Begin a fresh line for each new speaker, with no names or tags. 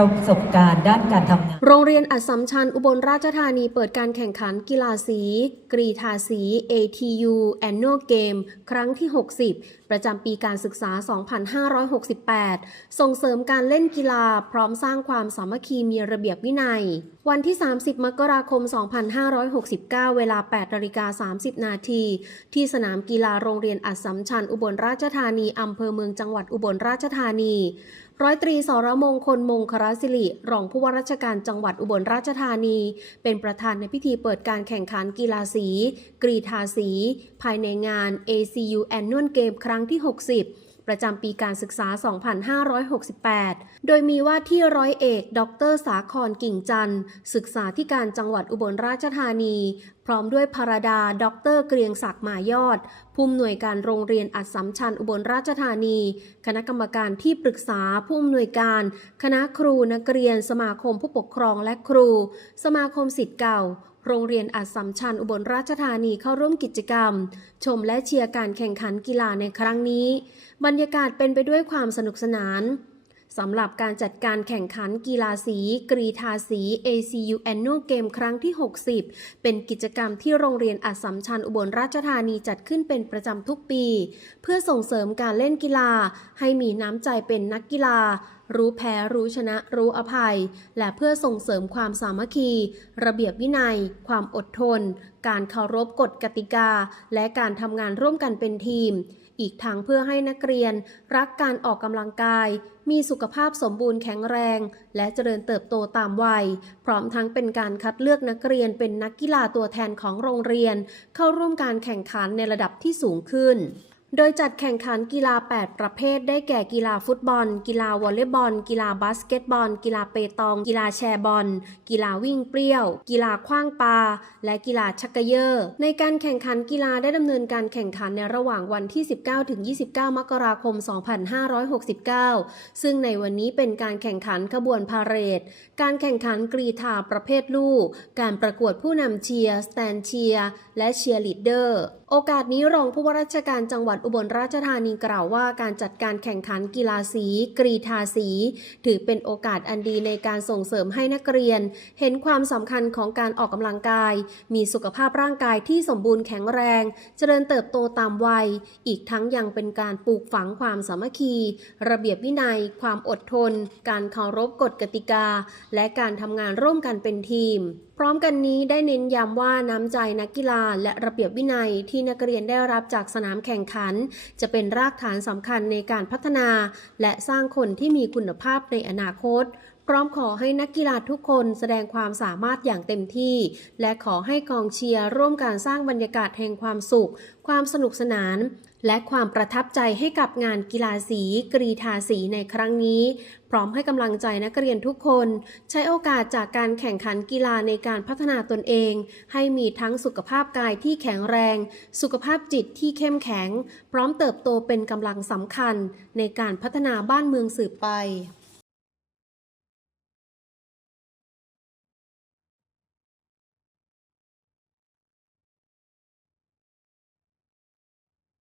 ประสบการณ์ด้านการทำงาน
โรงเรียนอัสสัมชัญอุบลราชธานีเปิดการแข่งขันกีฬาสี กรีธาสี ATU Annual Game ครั้งที่ 60 ประจำปีการศึกษา 2568 ส่งเสริมการเล่นกีฬาพร้อมสร้างความสามัคคีมีระเบียบวินัย วันที่ 30 มกราคม 2569 เวลา8นาฬิกา30 นาที ที่สนามกีฬาโรงเรียนอัสสัมชัญอุบลราชธานีอำเภอเมืองจังหวัดอุบลราชธานี ร้อยตรีสรมงคลมงคลศิริ รองผู้ว่าราชการจังหวัดอุบลราชธานี เป็นประธานในพิธีเปิดการแข่งขันกีฬาสี กรีธาสี ภายในงาน ACU Annual Game ครั้งที่ 60 ประจำปีการศึกษา 2568 โดยมีว่าที่ร้อยเอก ดรสาครกิ่งจันทร์ศึกษาธิการจังหวัดอุบลราชธานี พร้อมด้วยภารดา ดรเกรียงศักดิ์มายอด ผู้อำนวยการโรงเรียนอัดสัมชัญอุบลราชธานี คณะกรรมการที่ปรึกษาผู้อำนวยการ คณะครูนักเรียน สมาคมผู้ปกครองและครู สมาคมสิทธิ์เก่า โรงเรียนอัดสัมชัญอุบลราชธานีเข้าร่วมกิจกรรม ชมและเชียร์การแข่งขันกีฬาในครั้งนี้ บรรยากาศเป็นไปด้วยความสนุกสนานสำหรับการจัดการแข่งขันกีฬาสี กรีธาสี ACU Annual Game ครั้งที่ 60 เป็นกิจกรรมที่โรงเรียนอัสสัมชัญอุบลราชธานีจัดขึ้นเป็นประจำทุกปี เพื่อส่งเสริมการเล่นกีฬา ให้มีน้ำใจเป็นนักกีฬา รู้แพ้รู้ชนะรู้อภัย และเพื่อส่งเสริมความสามัคคี ระเบียบวินัย ความอดทน การเคารพกฎกติกา และการทำงานร่วมกันเป็นทีม อีกทั้งเพื่อให้นักเรียน รักการออกกำลังกาย มีสุขภาพสมบูรณ์แข็งแรง และเจริญเติบโตตามวัย พร้อมทั้งเป็นการคัดเลือกนักเรียนเป็นนักกีฬาตัวแทนของโรงเรียน เข้าร่วมการแข่งขันในระดับที่สูงขึ้น โดยจัดแข่งขันกีฬา 8 ประเภท ได้แก่กีฬาฟุตบอล กีฬาวอลเลย์บอล กีฬาบาสเกตบอล กีฬาเปตอง กีฬาแชร์บอล กีฬาวิ่งเปรี้ยว กีฬาคว้างปลา และกีฬาชักเกยอร์ในการแข่งขันกีฬาได้ดำเนินการแข่งขันในระหว่างวันที่ 19 ถึง 29 มกราคม 2569 ซึ่งในวันนี้เป็นการแข่งขันขบวนพาเหรด การแข่งขันกรีธาประเภทลูก การประกวดผู้นำเชียร์ สแตนเชียร์ และเชียร์ลีดเดอร์ โอกาสนี้รองผู้ว่าราชการจังหวัดดอุบลราชธานีกล่าวว่าการจัดการแข่งขันกีฬาสี กรีธาสี ถือเป็นโอกาสอันดีในการส่งเสริมให้นักเรียน เห็นความสำคัญของการออกกำลังกาย มีสุขภาพร่างกายที่สมบูรณ์แข็งแรง เจริญเติบโตตามวัย อีกทั้งยังเป็นการปลูกฝังความสามัคคี ระเบียบวินัย ความอดทน การเคารพกฎกติกา และการทำงานร่วมกันเป็นทีม พร้อมกันนี้ได้เน้นย้ำว่าน้ำใจนักกีฬาและระเบียบวินัยที่นักเรียนได้รับจากสนามแข่งขัน จะเป็นรากฐานสำคัญในการพัฒนา และสร้างคนที่มีคุณภาพในอนาคต พร้อมขอให้นักกีฬาทุกคนแสดงความสามารถอย่างเต็มที่ และขอให้กองเชียร์ร่วมการสร้างบรรยากาศแห่งความสุข ความสนุกสนาน และความประทับใจให้กับงานกีฬาสีกรีธาสีในครั้งนี้ พร้อมให้กำลังใจนักเรียนทุกคน ใช้โอกาสจากการแข่งขันกีฬาในการพัฒนาตนเอง ให้มีทั้งสุขภาพกายที่แข็งแรง สุขภาพจิตที่เข้มแข็ง พร้อมเติบโตเป็นกำลังสำคัญ ในการพัฒนาบ้านเมืองสืบไป